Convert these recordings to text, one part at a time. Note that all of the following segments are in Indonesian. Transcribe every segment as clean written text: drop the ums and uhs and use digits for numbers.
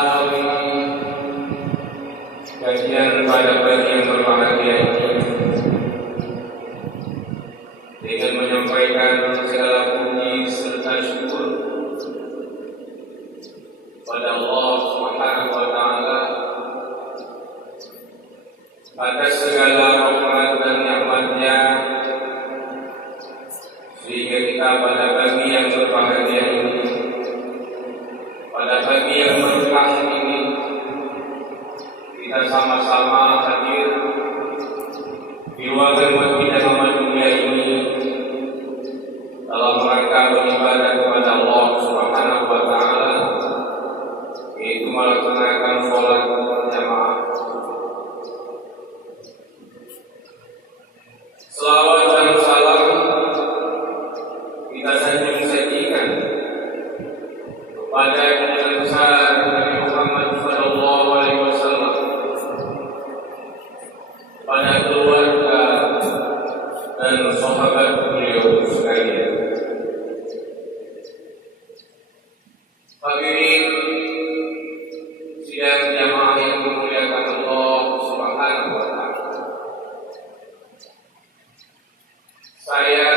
Melalui kajian pada pagi yang berbahagia ini, dengan menyampaikan segala puji serta syukur pada Allah Subhanahu wa Ta'ala atas segala rahmat dan nikmat-Nya, sehingga kita pada pagi yang berbahagia ini, pada pagi yang berkah ini, kita sama-sama hadir di ruangan masjid yang amat mulia ini dalam rangka beribadah kepada Allah Subhanahu wa Ta'ala, yaitu melaksanakan sholat berjamaah. Selawat dan salam kita sajikan kepada junjungan besar Nabi Muhammad sallallahu alaihi wasallam, pada keluarga dan sahabat beliau sekalian. Hadirin sidang jamaah yang dimuliakan Allah Subhanahu wa Ta'ala, saya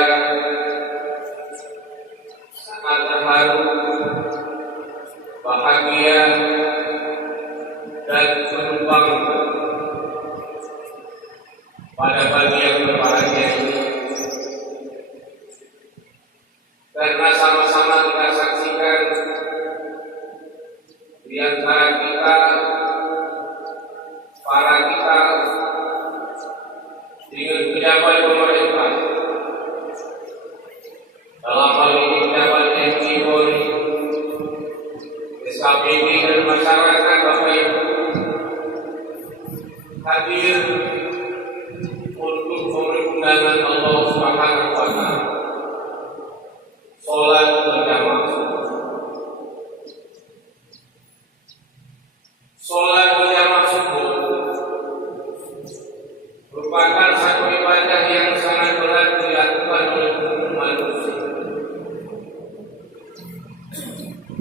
sangat terharu, bahagia, dan bangga pada pagi yang berbahagia ini, karena sama-sama kita saksikan di antara kita, para kita, dengan pejabat pemerintah, dalam hal ini pejabat TNI Polri, SKPD dan masyarakat Bapak Ibu, hadir untuk memberi undangan Allah Subhanahu wa Ta'ala sholat berjamaah. Sholat berjamaah subuh merupakan satu ibadah yang sangat berat dilakukan oleh manusia.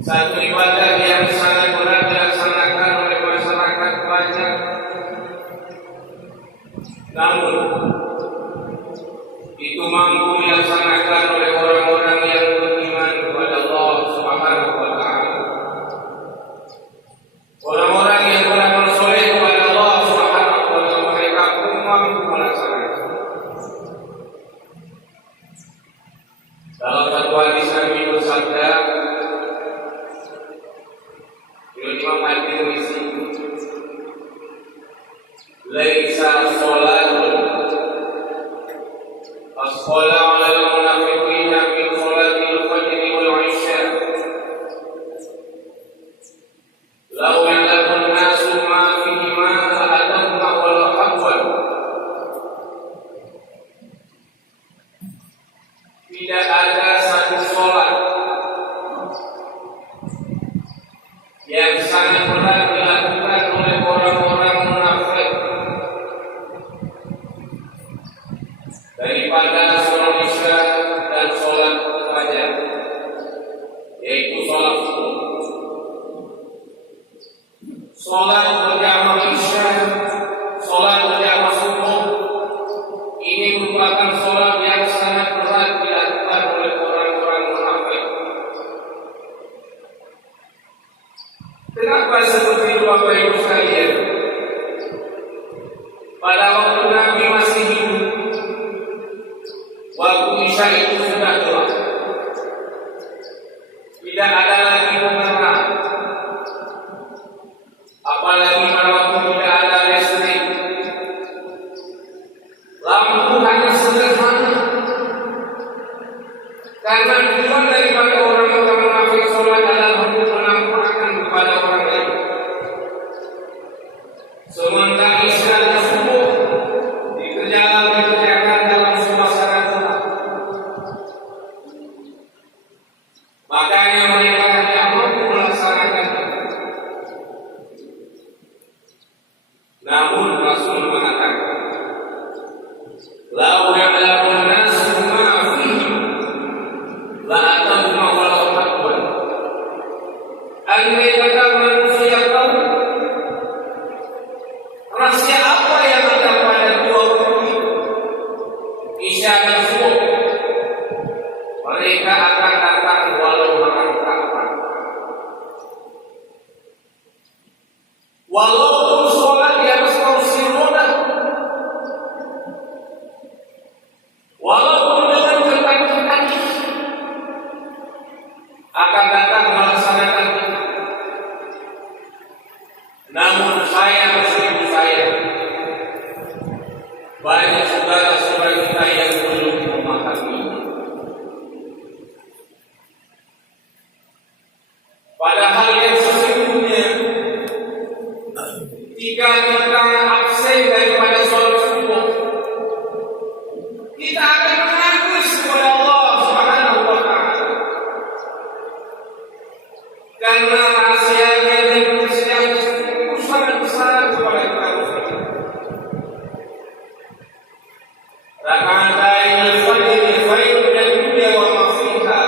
Satu ibadah yang sangat berat dilaksanakan oleh masyarakat banyak. Namun itu mampu dilaksanakan oleh orang-orang yang beriman kepada Allah Subhanahu wa Ta'ala, orang-orang yang beramal soleh kepada Allah Subhanahu wa Ta'ala. Mereka pun mampu melaksanakan. Dalam satu hadis Nabi bersabda, Imam At-Tirmidzi, laisa sholatun asqala 'ala al-munafiqina min sholatil fajri wal 'isya law ya'lamu an-nasu ma fihima la'atawna wal haqwan. Tidak ada satu sholat yang sangat berat dilakukan oleh orang-orang munafik daripada sholat isya dan sholat fajar, yaitu sholat subuh. Sholat berjamaah isya, sholat berjamaah subuh, ini merupakan sholat yang sangat berat dilakukan oleh orang-orang munafik. Kenapa seperti itu Bapak Ibu sekalian? Pada waktu Nabi masih hidup, waktu isya itu sudah gelap, tidak ada lagi penerang, apalagi pada waktu tidak ada listrik, lampu hanya sederhana. Karena tujuan daripada orang-orang munafik sholat adalah untuk menampakkan kepada orang lain. Sementara isya dan subuh dikerjakan dalam suasana gelap. Makanya mereka tidak mampu melaksanakan. Namun Rasul mengatakan, "Lau ya'lamu an-nasu ma fihi la'atawna walau taqwan." Andai kata manusia Walaupun sholat di atas kursi roda, walaupun dengan kaki akan datang melaksanakan itu, namun saya meskipun saya banyak saudara-saudara kita yang belum memahami. Padahal yang sesungguhnya jika kita absen daripada sholat subuh, kita akan menangis kepada Allah Subhanahu wa Ta'ala, karena rahasianya dan persiapan sungguh sangat besar kepada kita muslim. Raka'atain al-fajr khairun min dunya wa ma fiha.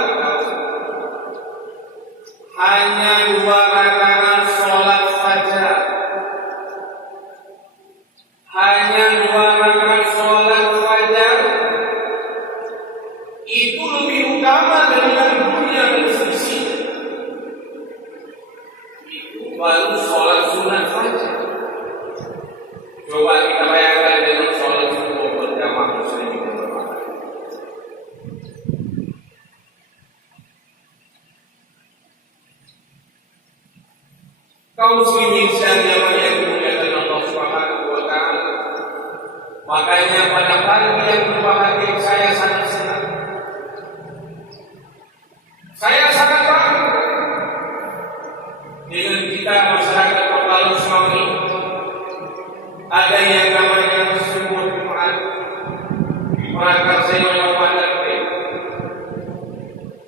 Hanya 2 rakaat sholat fajar, hanya 2 rakaat sholat fajar itu lebih utama daripada dunia dan seisinya. Itu baru sholat sunat fajar. Coba kita bayangkan dengan sholat subuh berjamaah muslimin yang berbahagia. Kaum muslimin sekalian yang dimuliakan Allah Subhanahu wa Ta'ala, makanya pada pagi yang berbahagia saya sangat senang. Saya sangat bangga dengan kita masyarakat Kota Lusmau ini. Ada yang namanya subuh Jumat di Prakarsa Yola,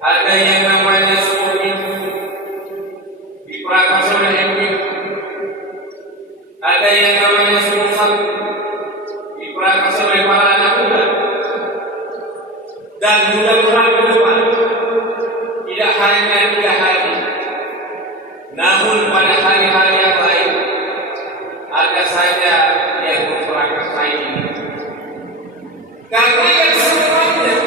ada yang namanya subuh Minggu di Prakarsa Yola, ada yang namanya subuh Sabtu di Prakarsa oleh para anak muda. Dan mudah-mudahan ke depan tidak hanya 3 hari, namun pada hari-hari yang lain ada saja yang memprakarsai ini. Karena yang semuanya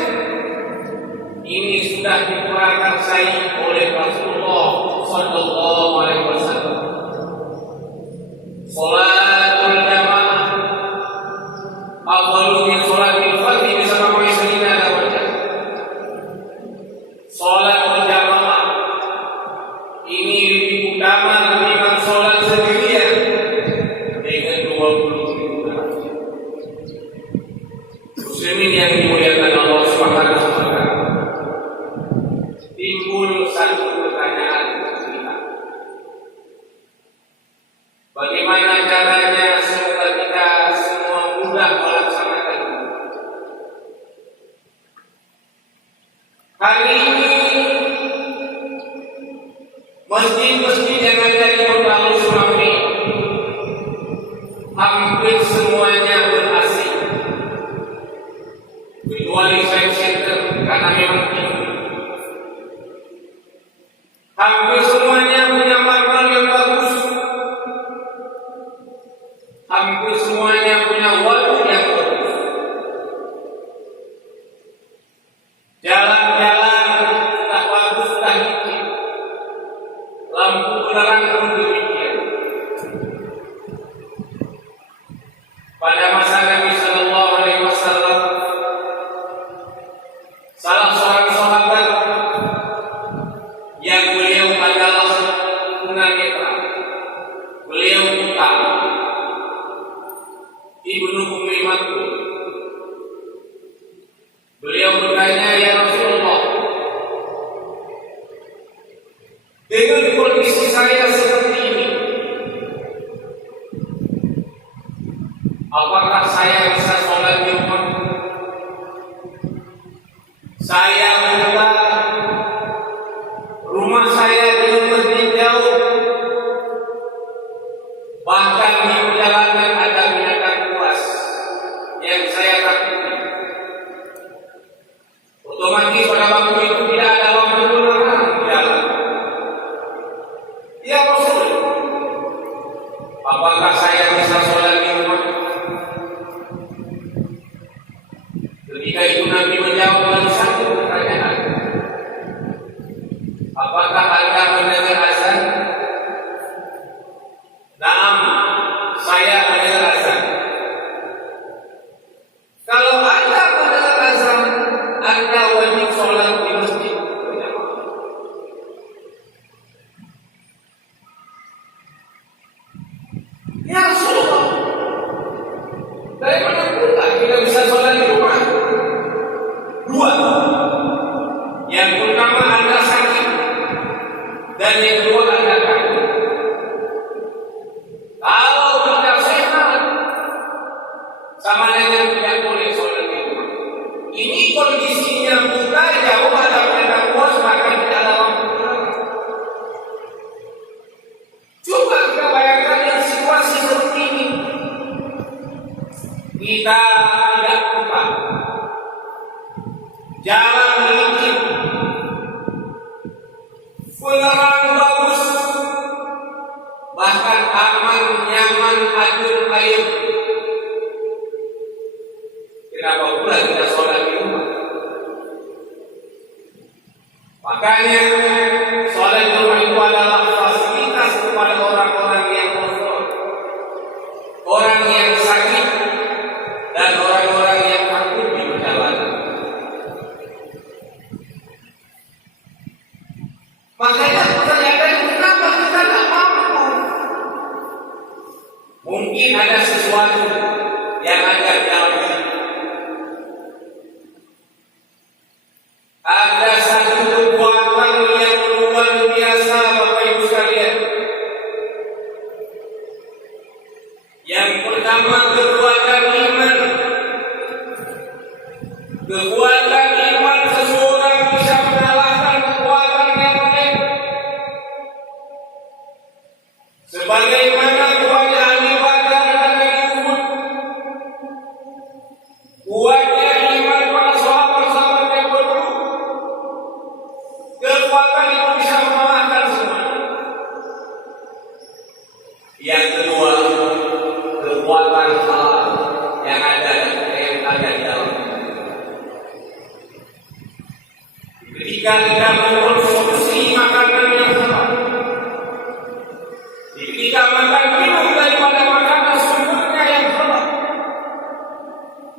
ini sudah diprakarsai oleh Rasulullah Sallallahu Alaihi Wasallam. Salatul jamaah afdalu min salatil fardhi bi sab'i sayyidina wajah. Salatul jamaah ini lebih utama dibanding salat sendirian dengan 20.000 derajat. Muslimin yang dimuliakan Allah Subhanahu wa Ta'ala, timbul satu pertanyaan kita. Bagaimana caranya semoga kita semua mudah melaksanakan ini? Hari ini masjid-masjid yang ada di Kota Lusmau ini hampir semuanya ber-AC, kecuali Science Center karena memang tinggi. Hampir semuanya punya marmer yang bagus, hampir semuanya punya waduk yang bagus. Jalan-jalan sudah bagus, sudah licin, lampu penerang pun demikian. Pada masa Nabi Sallallahu Alaihi Wasallam, salah seorang sahabat yang beliau adalah tunanetra, beliau buta, Ibnu Ummi Maktum. Beliau bertanya, ya Rasulullah, dengan kondisi saya seperti ini, apakah saya bisa sholat di rumah? Saya buta, rumah saya belum masjid jauh, bahkan di perjalanan ada binatang buas yang saya takuti. Otomatis pada waktu itu tidak ada waktu melarang jalan. Ya Rasul, apakah saya bisa sholat di rumah? Ketika itu Nabi menjawab dengan satu pertanyaan, apakah Anda mendengar azan? Naam, saya mendengar azan. Kalau Anda mendengar azan, Anda wajib sholat di masjid. Ya Rasulullah, dari mana pula kita bisa sholat di rumah? Dua. Yang pertama Anda sakit, dan yang kedua Anda takut. Kalau tidak sehat, sama dengan tidak boleh sholat di rumah. Ini kondisinya buta jauh ada tidak puas maka tidak ada lampu penerangan. Coba kita bayangkan yang situasi seperti ini. Kita tidak buta, jalan licin, penerangan bagus, bahkan aman, nyaman, adem, ayem. Kenapa pula kita sholat di rumah? Makanya sholat di rumah itu adalah fasilitas kepada orang-orang yang kosong, orang yang sakit, dan orang-orang yang takut di perjalanan. Makanya pertanyaan kenapa kita tidak mampu? Mungkin ada sesuatu yang agak jauh. Ada satu kekuatan yang luar biasa, Bapak Ibu sekalian. Yang pertama kekuatan iman. Kekuatan iman seseorang bisa mengalahkan kekuatan yang lain. Sebagaimana kuatnya Ali Badar dan Nabi Uhud, kuatnya iman para sahabat-sahabat yang berdua, kekuatan itu bisa mengalahkan semua. Yang kedua, kekuatan halal yang ada di dalam. Ketika kita mengkonsumsi makanan yang halal, ketika makan minum daripada makanan sumbernya yang halal,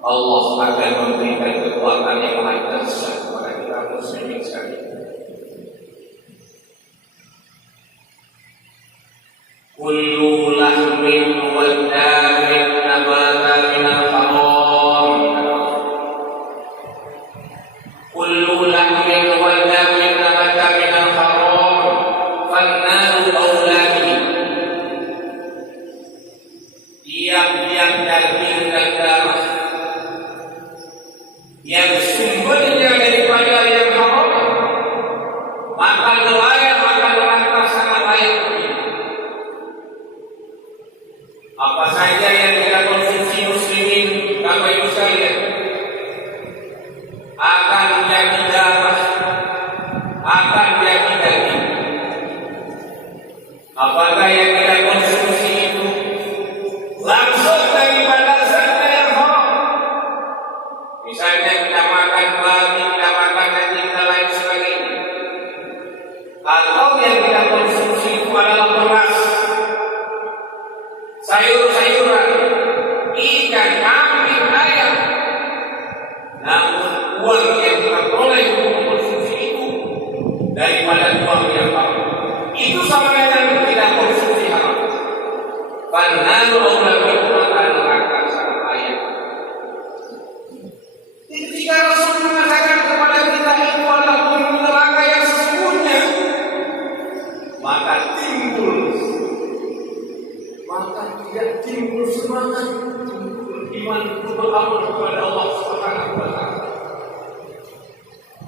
Allah akan memberikan kekuatan yang paling dahsyat kepada kita muslimin sekalian. Kullu lahmin wa damin nabata minal haram. Kullu lahmin wa damin nabata minal haram, fannaru awlami. Tiap-tiap daging dan darah yang sumbernya daripada yang haram, maka nelayan, maka neraka sangat layak. Apa saja yang kita konsumsi muslimin, Bapak Ibu sekalian, akan menjadi darah, akan menjadi daging. Apakah yang kita konsumsi itu langsung daripada zat yang haram? Misalnya kita makan babi, kita makan daging dan lain sebagainya. Atau yang kita konsumsi itu adalah beras, sayur-sayuran, ikan, kambing, ayam. Namun uang yang kita peroleh untuk konsumsi itu daripada uang yang haram, itu sama dengan kita konsumsi haram. Fannaru awlami, maka neraka sangat layak. Jika Rasul mengatakan kepada kita itu adalah neraka yang sesungguhnya, maka tidak timbul semangat untuk beriman, untuk beramal kepada Allah Subhanahu wa Ta'ala.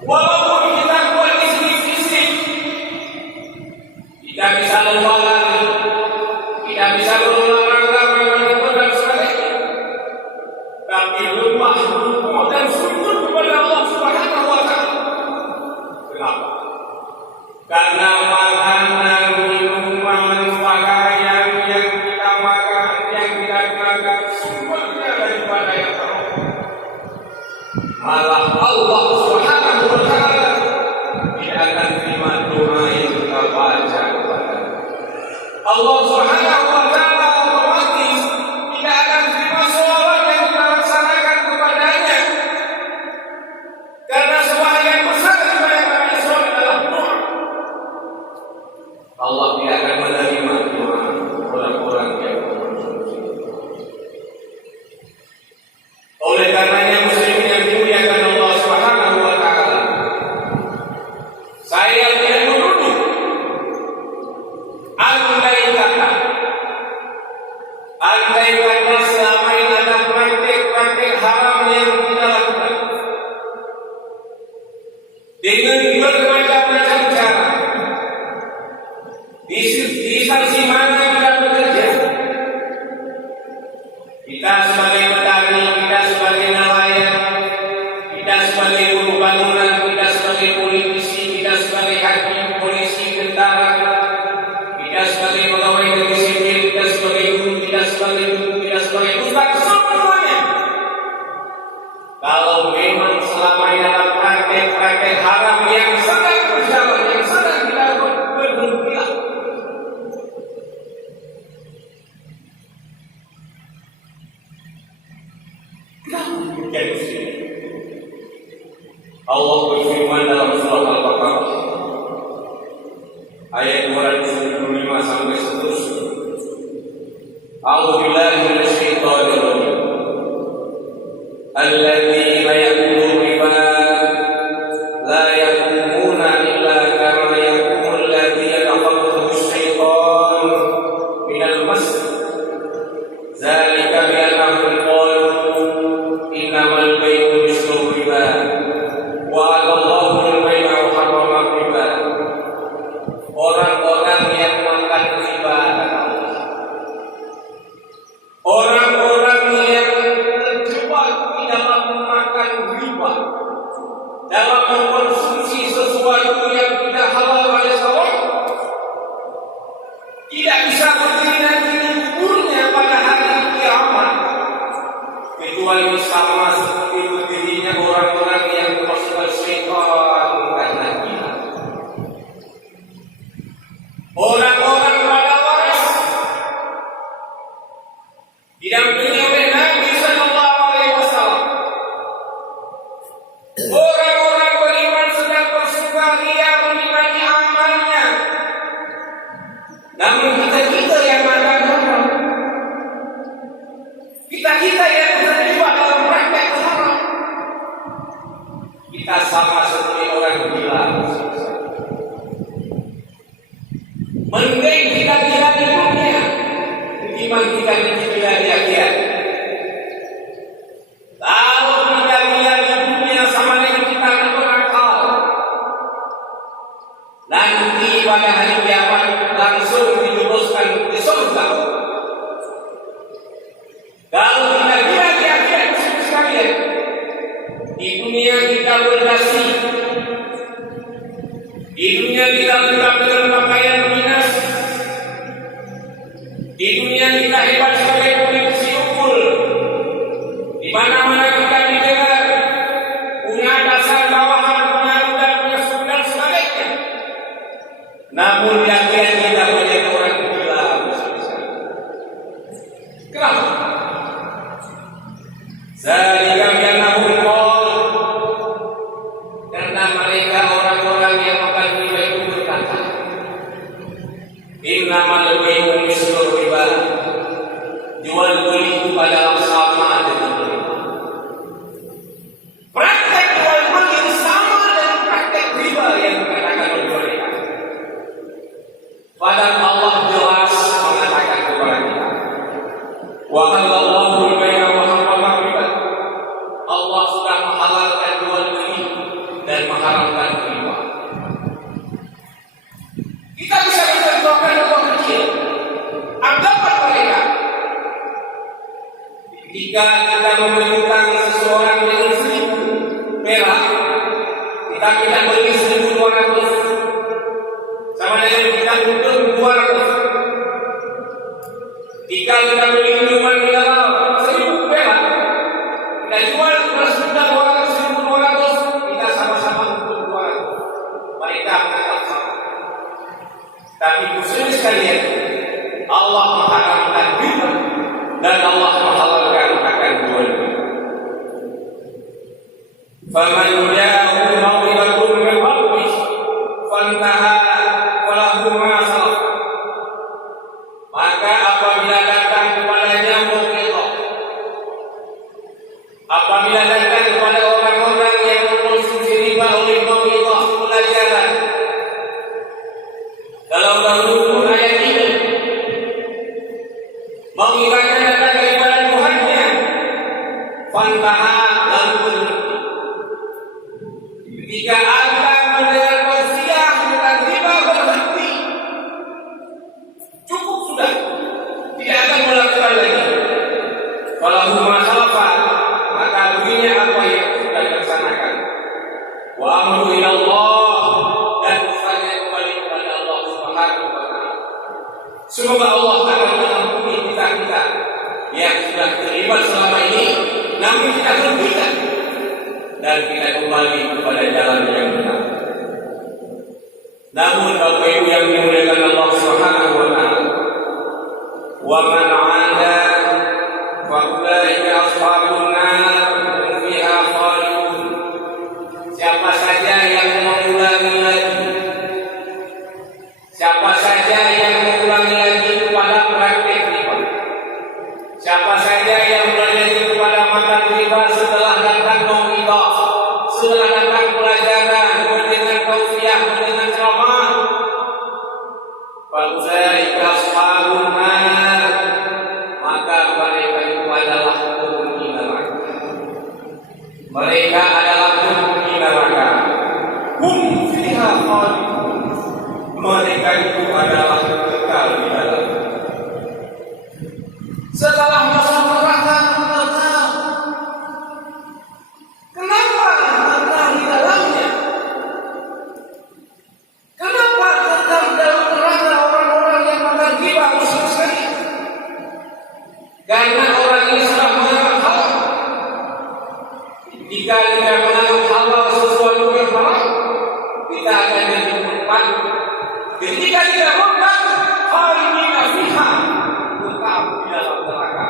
Walaupun kita kuat di sini fisik, kita bisa lomba lari, kita bisa berolahraga, dan sebagainya, tapi lemah, lumpuh dan sujud kepada Allah Subhanahu wa Ta'ala. Kenapa? Karena makanan, minuman, pakaian yang kita makan, yang kita gunakan, sumbernya daripada yang haram. Malah Allah Subhanahu wa Ta'ala tidak akan terima doa yang kita baca kepada Allah Subhanahu wa Ta'ala. Otomatis andai kata selama ini ada praktek-praktek haram yang kita lakukan dengan bermacam-macam cara, di instansi mana kita bekerja, kita sebagai petani, kita sebagai nelayan, kita sebagai buruh bangunan, kita sebagai politisi, kita sebagai hakim, polisi, tentara, kita sebagai pegawai negeri sipil, kita sebagai guru, kita sebagai ustaz, semuanya. Kalau memang selama ini dalam praktek haram yang sedang berjalan, yang sedang kita berhentilah. Allah berfirman dalam surah Al-Baqarah ayat 275 sampai seterusnya. A'udzubillahi minasyaitonir rajim. Alladzina ya'kuluna riba la yaqumuna illa kama yaqumu alladzi yatakhabbathu asy-syaitan minal mas. Dzalika bi annahum qalu innamal bay'u mislu riba wa 'alallahu al-bay'a wa harrama riba. Orang-orang yang makan riba, orang-orang yang terjebak di dalam makan riba, dalam mengkonsumsi sesuatu yang tidak halal alias haram, tidak bisa berdiri nanti di kuburnya pada hari kiamat, kecuali sama seperti berdirinya orang-orang yang termasuk syaitan karena gila. Orang-orang pada waras didampingi oleh Nabi Sallallahu Alaihi Wasallam. Orang-orang beriman sedang bersukaria menikmati amalnya. Namun kita yang makan haram, kita yang terlibat dalam praktek haram, kita sama seperti orang gila. Mending kita gila di dunia ketimbang kita gila di akhirat. Kalau kita gila di dunia sama dengan kita tak berakal, nanti pada hari kiamat langsung dijerumuskan di surga. Kalau kita gila di akhirat sekalian, di dunia kita berdasi, di dunia kita lengkap dengan pakaian dinas, di dunia kita hebat sebagai politisi unggul, di mana-mana kita didengar, punya dasar bawahan, punya rudal, punya sundal sebagainya. Namun di akhirat kita banyak orang gila. Kenapa? Zalika bi'annahum qalu, karena mereka orang-orang yang makan riba itu berkata, innamal bay'u mislu riba, jual beli itu adalah sama dengan riba. Praktek jual beli sama dengan praktek riba yang dikatakan oleh mereka. Padahal Allah jelas mengatakan kepada kita, wa halallahu al-bay'a wa harrama riba. Allah sudah menghalalkan jual beli dan mengharamkan riba. Kita bisa mencontohkan contoh kecil. Anggapan mereka, ketika kita membeli utang seseorang dengan 1.000 perak, kita beli 1.200, sama dengan kita untung 200. Jika kita beli minuman mineral 1.000 perak, kita jual 1.200, kita sama-sama untung 200. Mereka menganggap sama. Tapi muslim sekalian, Allah mengharamkan riba dan Allah menghalalkan akan jual beli. Faman ja'ahu maw'idatun min rabbih fantaha falahu ma salaf. Maka apabila datang kepadanya mau'izah, apabila datang kepada orang-orang yang mengkonsumsi riba oleh mau'izah, pelajaran dalam ayat ini, Mengingatkan datang kepada Tuhannya. Fantaha lalu berhenti. Ketika akan mendengar wasiat tentang riba berhenti. Cukup sudah. Tidak akan melakukan lagi. Kalau masalah maka bunyinya apa yang sudah dilaksanakan. Wa amru ila Allah, dan usahanya kembali kepada Allah Subhanahu wa taala. Semoga Allah akan mengampuni kita yang sudah terlibat selama ini, namun kita hentikan dan kita kembali kepada jalan yang benar. Namun Bapak Ibu yang dimuliakan Allah Subhanahu wa taala, wa man 'ada fa ulaika ashabun nar hum fiha khalidun. Siapa saja yang mengulangi lagi, siapa saja yang mengulangi lagi kepada praktik riba, siapa saja yang mengulangi kepada makan riba setelah datang mau'izah, setelah datang pelajaran, mendengar tausiah, mendengar ceramah, fa ulaika ashabun nar, maka mereka itu adalah penghuni neraka. Mereka adalah penghuni neraka. Hum fiha khalidun. Mereka itu adalah kekal di dalam. Setelah masuk neraka, kenapa kekal di dalamnya? Kenapa kekal dalam neraka orang-orang yang makan riba musuh sekali? Karena orang ini sudah menganggap halal. Jika kita menganggap halal sesuatu yang haram, kita akan jadi korban. Ketika kita korban, khalidina fiha, kekal di dalam neraka.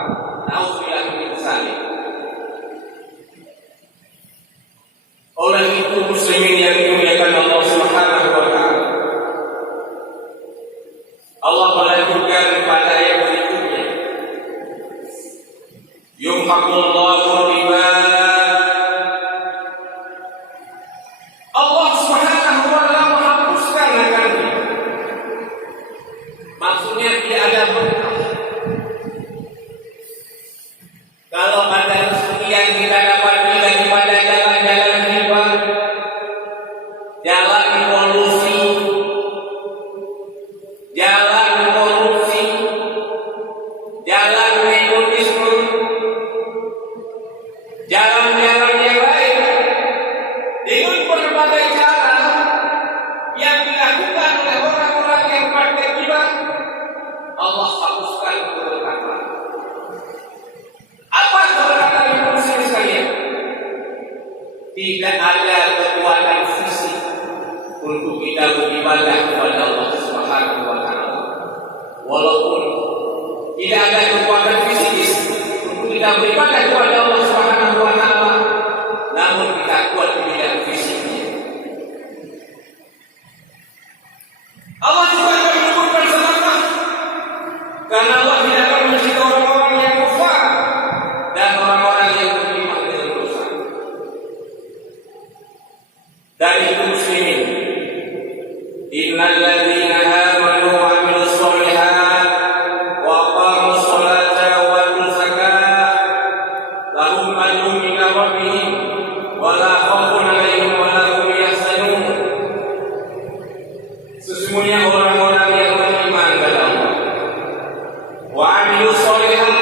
Nauzubillah min dzalik. Oleh itu muslimin yang dimuliakan Allah Subhanahu wa taala, Allah melanjutkan pada ayat berikutnya. Yumhaqullahu riba. Allah Subhanahu wa taala menghapuskan akan riba. Maksudnya tidak ada berkah. Kalau ada rezeki yang kita dapati daripada jalan-jalan riba, jalan kolusi, jalan korupsi, jalan nepotisme, jalan-jalan yang lain, dengan berbagai cara yang dilakukan oleh orang-orang yang praktek riba, Allah hapuskan keberkatan. Apa keberkatan itu sekalian? Tidak ada kekuatan fisik untuk kita beribadah kepada Allah Subhanahu wa taala. Walaupun tidak ada kekuatan fisik untuk kita beribadah kepada Allah Subhanahu wa taala, namun kita kuat di bidang fisiknya. Allah juga akan menyebutkan sedekah, karena Allah tidak akan mencintai orang-orang yang kufar dan orang-orang yang beriman dengan dosa. Dari itu muslimin, innal ladzina amanu wa amilus sholihat wa aqamus sholata wa atuz zakata lahum ajrun 'inda rabbihim wa la khaufun 'alaihim wa la hum yahzanun. Sesungguhnya orang-orang yang beriman kepada Allah wa amilus sholihat,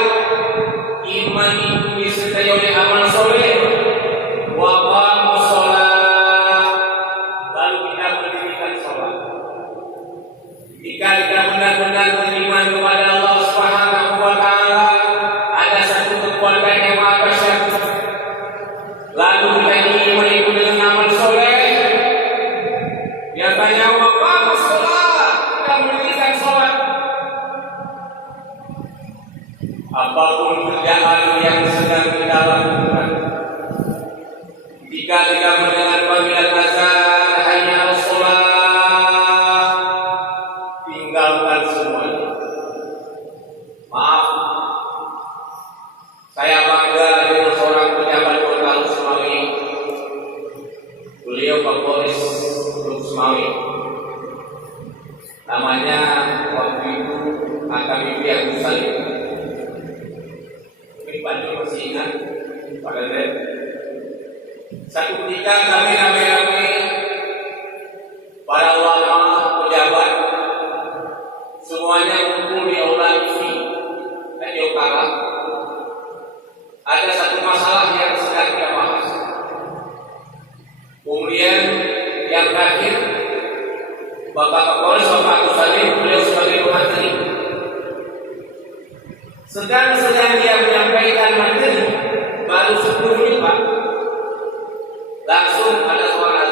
iman itu disertai oleh amal soleh, wa aqamus sholat, lalu kita mendirikan sholat. Jika kita benar-benar beriman kepada Allah Subhanahu wa taala, ada satu kekuatan yang maha dahsyat. Lalu kita ingin menipu dengan amal soleh, biasanya wa aqamus sholat, kita mendirikan sholat. Apapun kerjaan yang sedang kita lakukan, jika kita mendengar panggilan azan hanya sholat, tinggalkan semuanya. Maaf, saya bangga dengan seorang pejabat kota Semawi. Beliau Kapolres Semawi. Namanya waktu itu AKBP Agus Salim. Satu ketika kami ramai-ramai para ulama, pejabat, semuanya kumpul di aula IFI di Okara. Ada satu masalah yang sedang kita bahas. Kemudian yang terakhir, Bapak Kapolres, Bapak Agus Salim, beliau sebagai pemateri, sedang dia menyampaikan materi, baru 10 menit Pak, langsung ada suara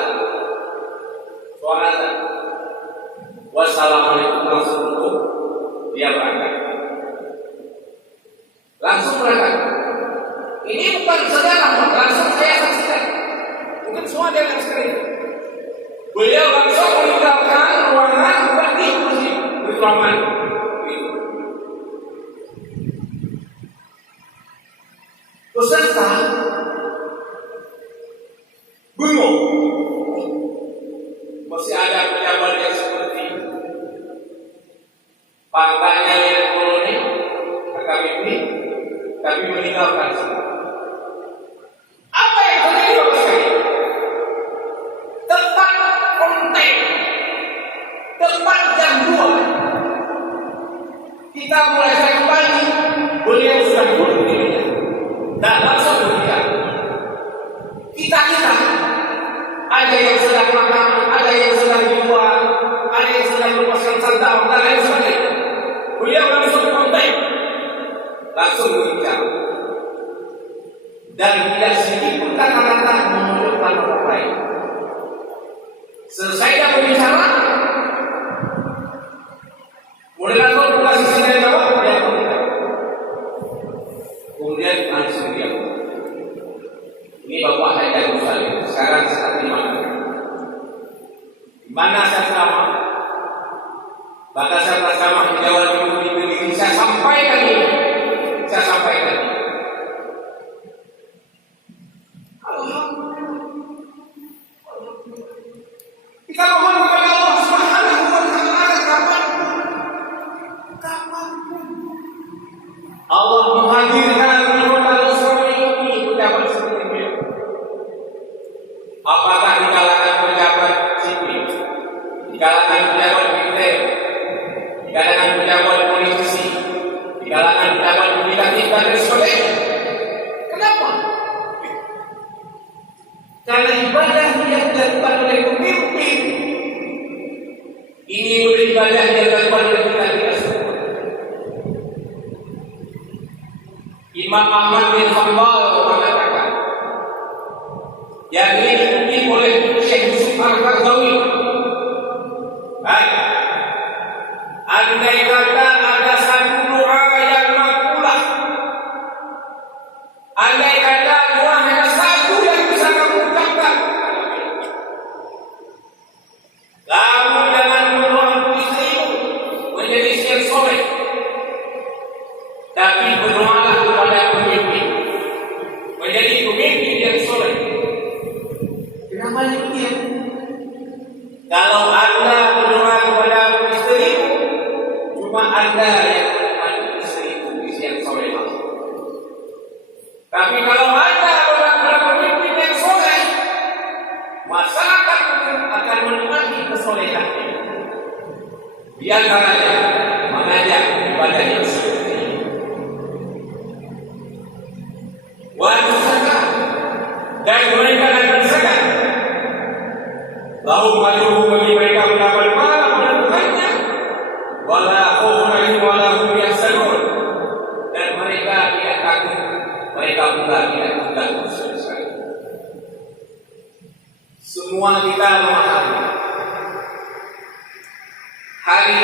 azan. Wassalamualaikum langsung tutup, dia berangkat. Langsung berangkat. Ini bukan sejarah, langsung saya saksikan. Mungkin semua ada yang saksikan itu. Beliau langsung meninggalkan ruangan pergi kursi berruangan. Peserta bingung. Masih ada pejabat yang seperti pangkatnya yang kolonel, AKBP, tapi meninggalkan semua. Apa yang terjadi Bapak sekalian? Tepat konten, tepat jam 2 kita mulai kembali, beliau sudah duduk di meja dan langsung berbicara. Kita ada yang sedang makan, ada yang sedang dibuat, ada yang sedang melepaskan sandal, dan lain sebagainya. Beliau langsung konten, langsung berbicara, dan tidak sedikit pun kata-kata menunjukkan orang lain. Selesai dia berbicara, moderator kasih sinyal jawab, dia berbicara. Kemudian langsung dia. Ini Bapak Haji Agus Salim, sekarang saat di mana? Di mana saya selama? Maka saya bersama menjawab di diri saya sampaikan ini. Saya sampaikan ini. Kita mohon kepada Allah Subhanahu wa Ta'ala kapan Allah menghadirkan kepada Rasul ini pejabat seperti beliau. Apakah di kalangan pejabat sipil, di kalangan pejabat militer, di kalangan pejabat politisi, di kalangan pejabat legislatif dan sebagainya? Kenapa? Karena ibadah yang dilakukan oleh pemimpin ini beribadah yang dilakukan oleh kita tidak semua. Imam Ahmad bin Hanbal mengatakan yang ini diikuti oleh Syekh Yusuf Al-Qaradawi. Andai kata ada satu doa yang makbulah, andai kata doa hanya satu yang bisa kamu ucapkan, kamu jangan berdoa istrimu menjadi istri yang soleh, tapi berdoalah kepada pemimpin menjadi pemimpin yang soleh. Kenapa demikian? Kalau Anda berdoa kepada istrimu, cuma Anda yang menemani istrimu yang soleh. Tapi kalau Anda berdoa kepada pemimpin yang soleh, masyarakat akan menikmati kesolehannya. Di antaranya mengajak ibadah yang seperti ini. Wajib zakat, dan mereka akan zakat. Lalu majuhu bagi mereka mendapat pahala pada Tuhannya, wala khaufun alaihim wala hum yahzanun, dan mereka tidak takut, mereka pula tidak takut sekali. Semua kita memahami hari